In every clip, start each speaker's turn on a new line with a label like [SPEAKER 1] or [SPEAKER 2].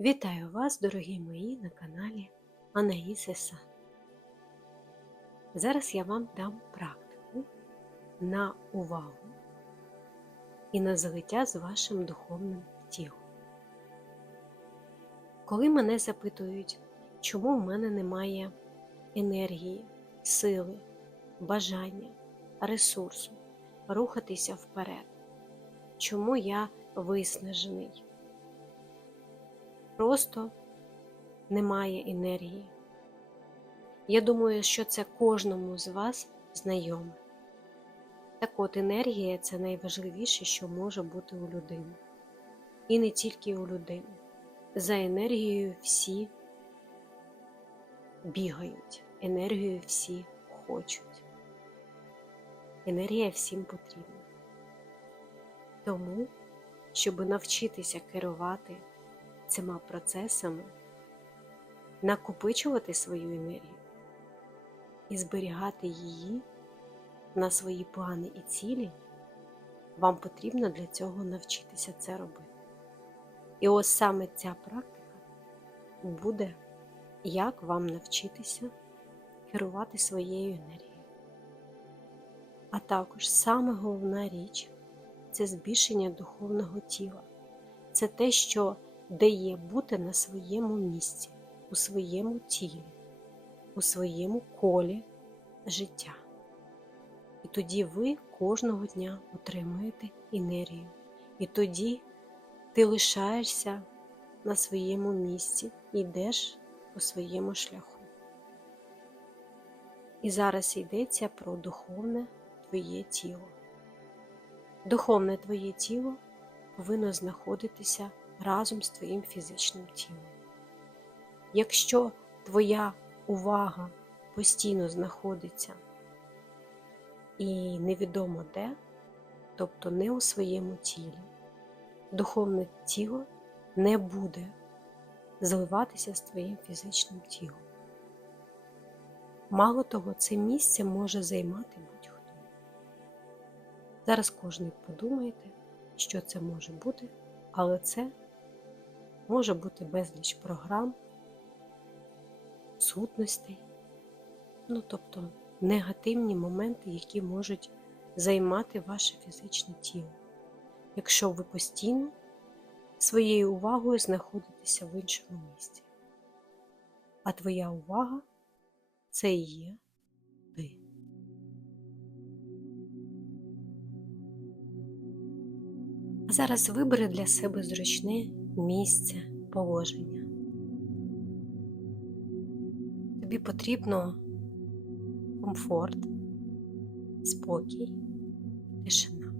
[SPEAKER 1] Вітаю вас, дорогі мої, на каналі Анаїси Зараз я вам дам практику на увагу і на злиття з вашим духовним тілом. Коли мене запитують, чому в мене немає енергії, сили, бажання, ресурсу рухатися вперед, чому я виснажений? Просто немає енергії. Я думаю, що це кожному з вас знайоме. Так от енергія це найважливіше, що може бути у людини. І не тільки у людини. За енергією всі бігають, енергію всі хочуть. Енергія всім потрібна. Тому, щоб навчитися керувати цими процесами, накопичувати свою енергію і зберігати її на свої плани і цілі, вам потрібно для цього навчитися це робити. І ось саме ця практика буде, як вам навчитися керувати своєю енергією. А також саме головна річ це збільшення духовного тіла. Це те, що дає бути на своєму місці, у своєму тілі, у своєму колі життя. І тоді ви кожного дня отримуєте енергію. І тоді ти лишаєшся на своєму місці йдеш по своєму шляху. І зараз йдеться про духовне твоє тіло. Духовне твоє тіло повинно знаходитися разом з твоїм фізичним тілом. Якщо твоя увага постійно знаходиться і невідомо де, тобто не у своєму тілі, духовне тіло не буде зливатися з твоїм фізичним тілом. Мало того, це місце може займати будь-хто. Зараз кожен подумайте, що це може бути, але це може бути безліч програм, сутностей, ну тобто негативні моменти, які можуть займати ваше фізичне тіло, якщо ви постійно своєю увагою знаходитеся в іншому місці. А твоя увага це і є ти. А зараз вибери для себе зручне місце, положення. Тобі потрібно комфорт, спокій, тишина,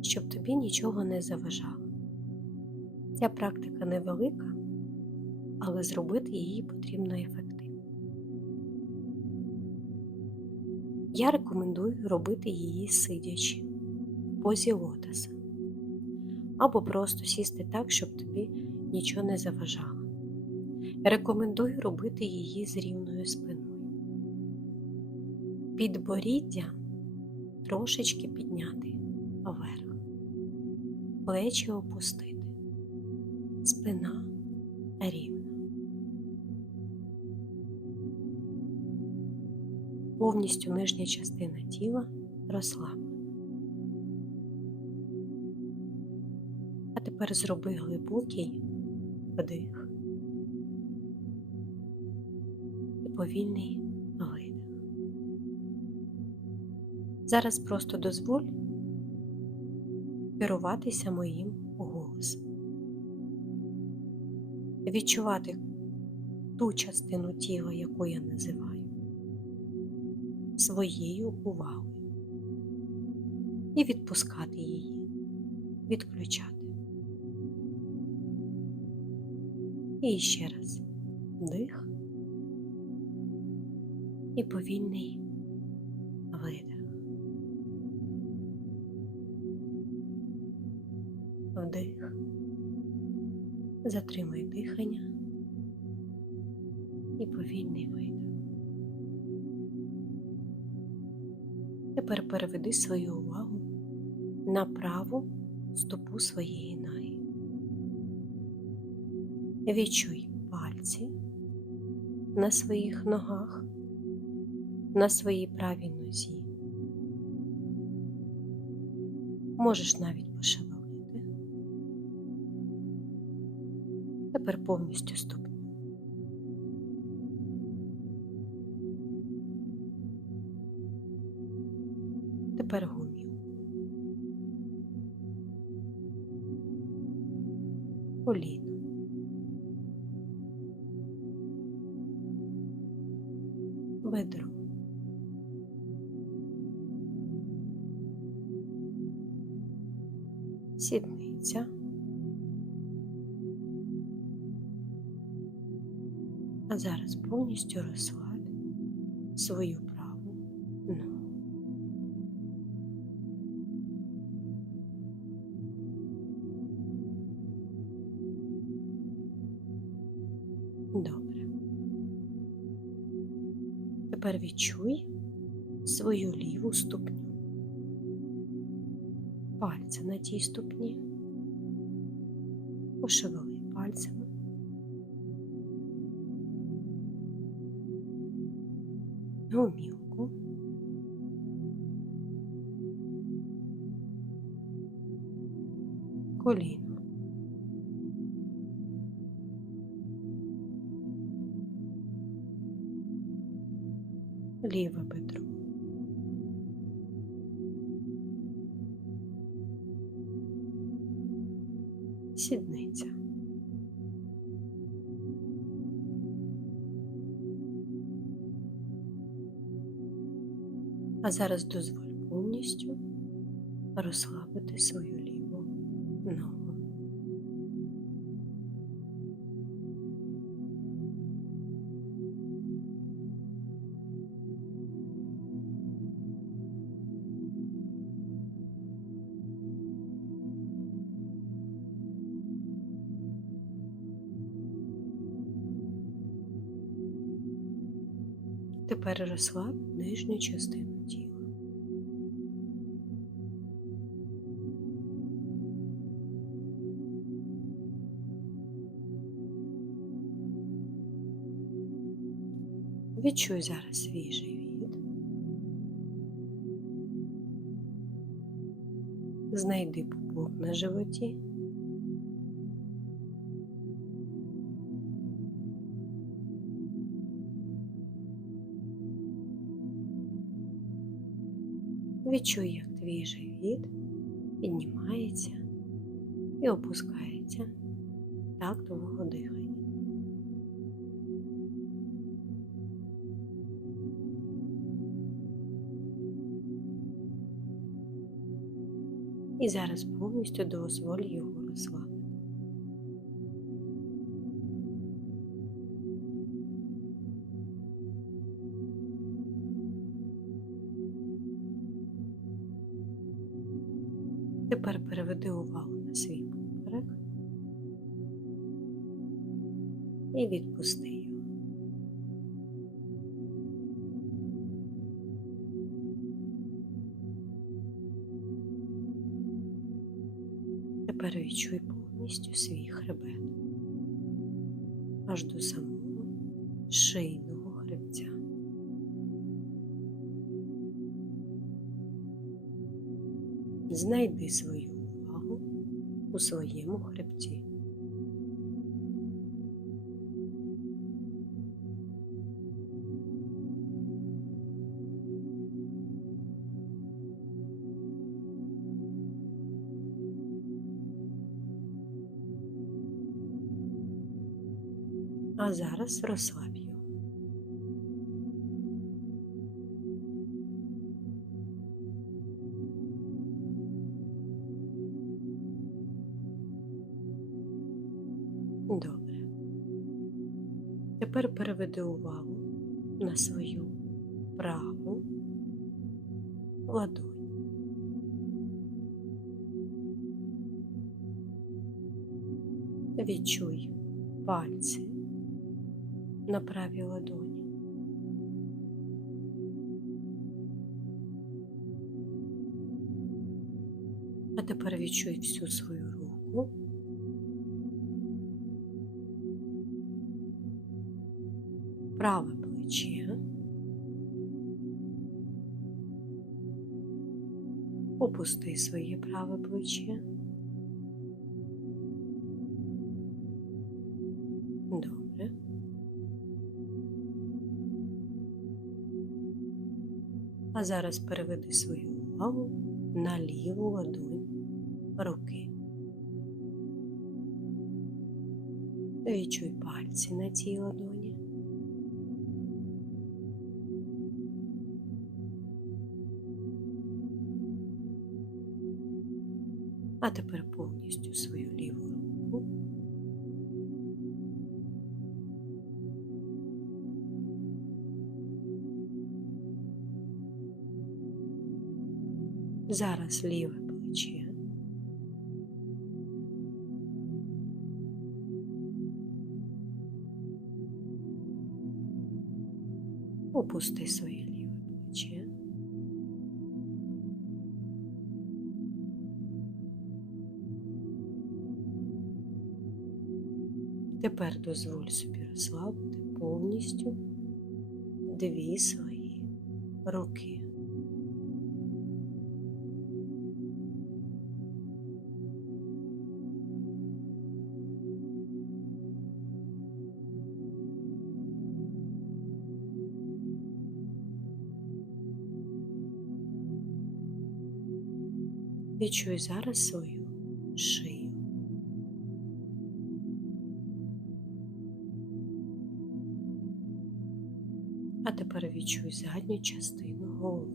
[SPEAKER 1] щоб тобі нічого не заважало. Ця практика невелика, але зробити її потрібно ефективно. Я рекомендую робити її сидячи в позі лотоса або просто сісти так, щоб тобі нічого не заважало. Рекомендую робити її з рівною спиною. Підборіддя трошечки підняти вверх, плечі опустити, спина рівна. Повністю нижня частина тіла розслаблена. Тепер зроби глибокий вдих і повільний видих. Зараз просто дозволь керуватися моїм голосом, відчувати ту частину тіла, яку я називаю, своєю увагою і відпускати її, відключати. І ще раз вдих і повільний видих. Вдих. Затримуй дихання і повільний видих. Тепер переведи свою увагу на праву стопу своєї ноги. Відчуй пальці на своїх ногах, на своїй правій нозі. Можеш навіть пошевелити. Тепер повністю ступню. Тепер гумілку. Коліно. Бедро. Сідниця. А зараз повністю розслабь свою Тепер відчуй свою ліву ступню. Пальці на тій ступні. Пошевели пальцями. Гомілку. Коліно. Ліве бедро. Сідниця. А зараз дозволь повністю розслабити свою ліву Тепер розслаб нижню частину тіла. Відчуй зараз свій живіт. Знайди пупок на животі. Відчуй, як твій живіт піднімається і опускається так довго дихання. І зараз повністю дозволь його розслабити. Тепер переведи увагу на свій поперек і відпусти його. Тепер відчуй повністю свій хребет аж до самого шийного хребця. Знайди свою увагу у своєму хребті. А зараз розслаб Тепер переведи увагу на свою праву ладонь. Відчуй пальці на правій ладоні. А тепер відчуй всю свою руку праве плече. Опусти своє праве плече. Добре. А зараз переведи свою увагу на ліву ладонь руки. Відчуй пальці на цій ладоні. А тепер повністю свою ліву руку. Зараз ліве плече. Опусти своє Тепер дозволь собі розслабити повністю дві свої руки. Відчуй зараз свою шию. Тепер відчуй задню частину голови.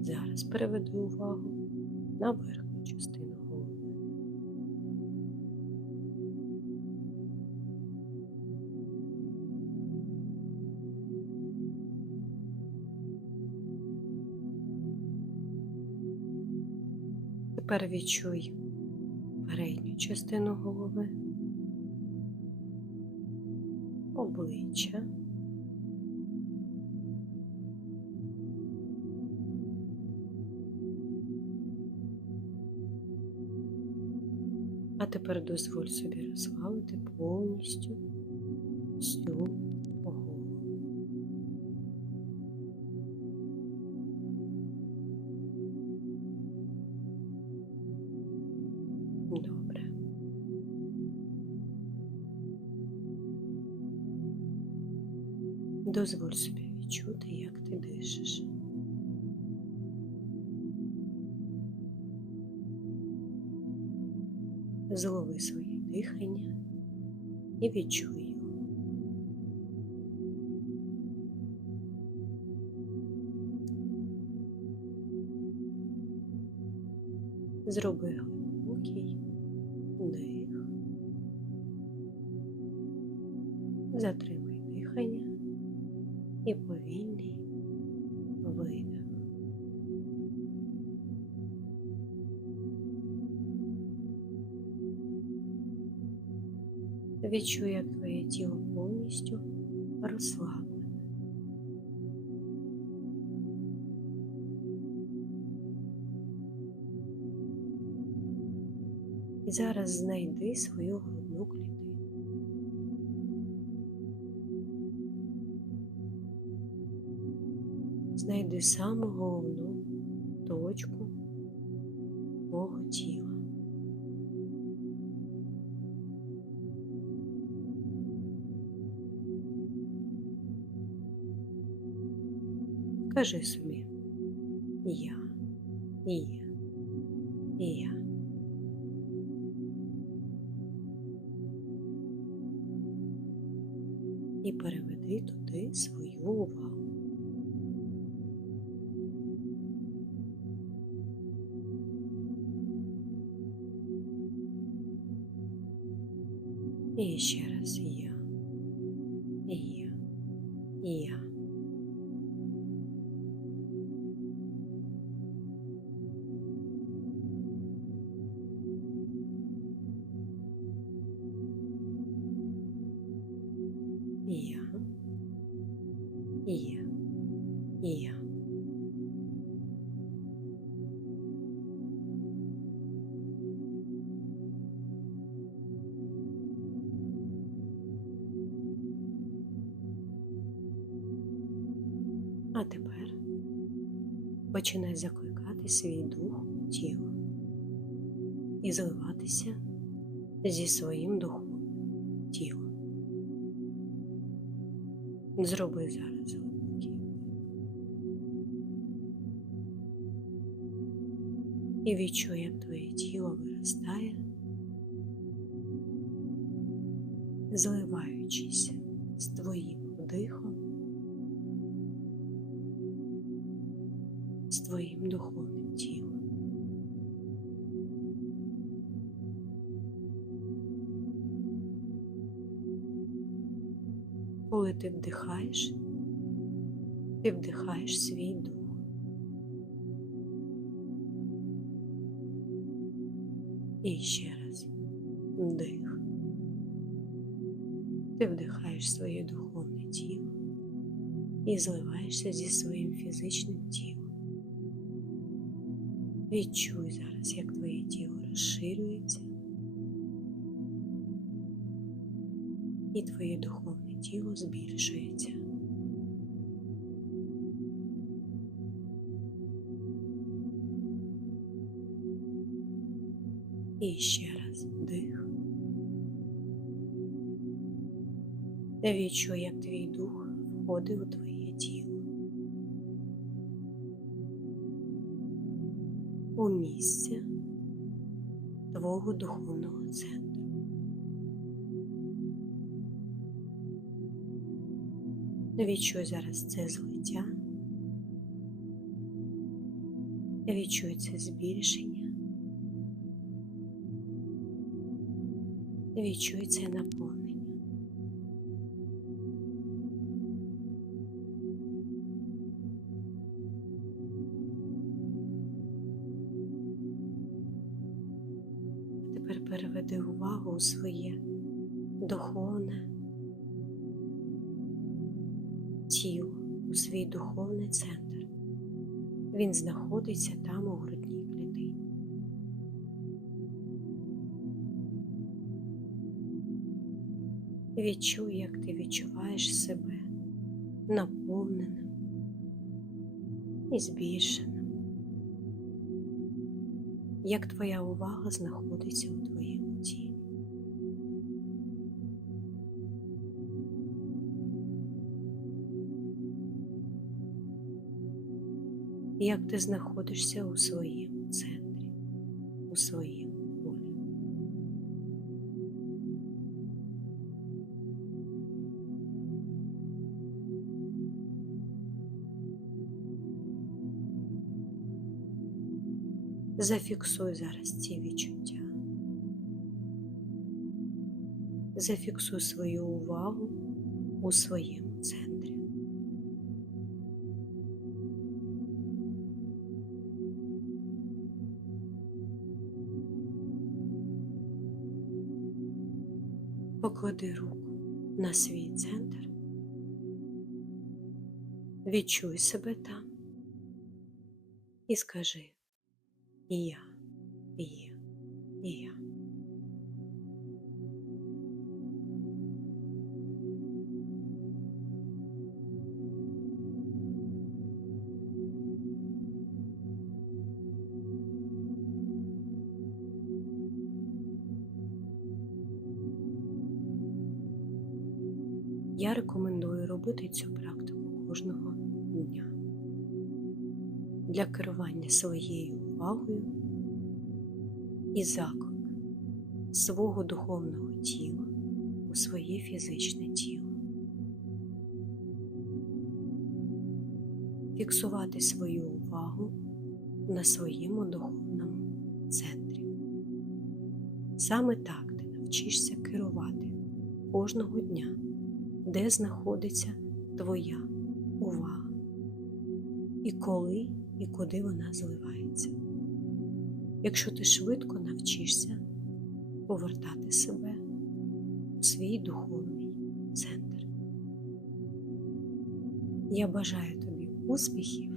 [SPEAKER 1] Зараз переведу увагу на верхню частину Тепер відчуй передню частину голови, обличчя. А тепер дозволь собі розслабити повністю Дозволь собі відчути, як ти дишиш. Злови своє дихання і відчуй його. Зроби глибокий дих. Затримай дихання і повільний видих. Відчуй, як твоє тіло повністю розслаблене. І зараз знайди свою грудну клітину. Знайди саму головну точку твого тіла. Кажи собі я, я, і я. І переведи туди свою увагу. І ще раз А тепер починай закликати свій дух у тіло і зливатися зі своїм духом тілом. Зроби зараз глибокий. І відчуй, як твоє тіло виростає, зливаючись з твоїм вдихом, твоїм духовним тілом. Коли ти вдихаєш, ти вдихаєш свій дух. І ще раз вдих. Ти вдихаєш своє духовне тіло і зливаєшся зі своїм фізичним тілом. Відчуй зараз, як твоє тіло розширюється, і твоє духовне тіло збільшується. І ще раз вдих. Відчуй, як твій дух входить у твоє У місце твого духовного центру. Відчуй зараз це злиття. Відчуй це збільшення. Відчуй це наповнення. Тепер увагу у своє духовне тіло, у свій духовний центр. Він знаходиться там у грудній клітині. Відчуй, як ти відчуваєш себе наповненим і збільшеним, як твоя увага знаходиться у твоєму Як ти знаходишся у своєму центрі, у своєму полі. Зафіксуй зараз ці відчуття. Зафіксуй свою увагу у своєму Поклади руку на свій центр, відчуй себе там і скажи і я, і я, і я. Я рекомендую робити цю практику кожного дня для керування своєю увагою і заклик свого духовного тіла у своє фізичне тіло. Фіксувати свою увагу на своєму духовному центрі. Саме так ти навчишся керувати кожного дня, де знаходиться твоя увага і коли і куди вона зливається. Якщо ти швидко навчишся повертати себе у свій духовний центр. Я бажаю тобі успіхів,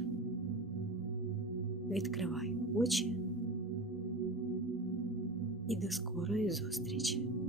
[SPEAKER 1] відкривай очі і до скорої зустрічі!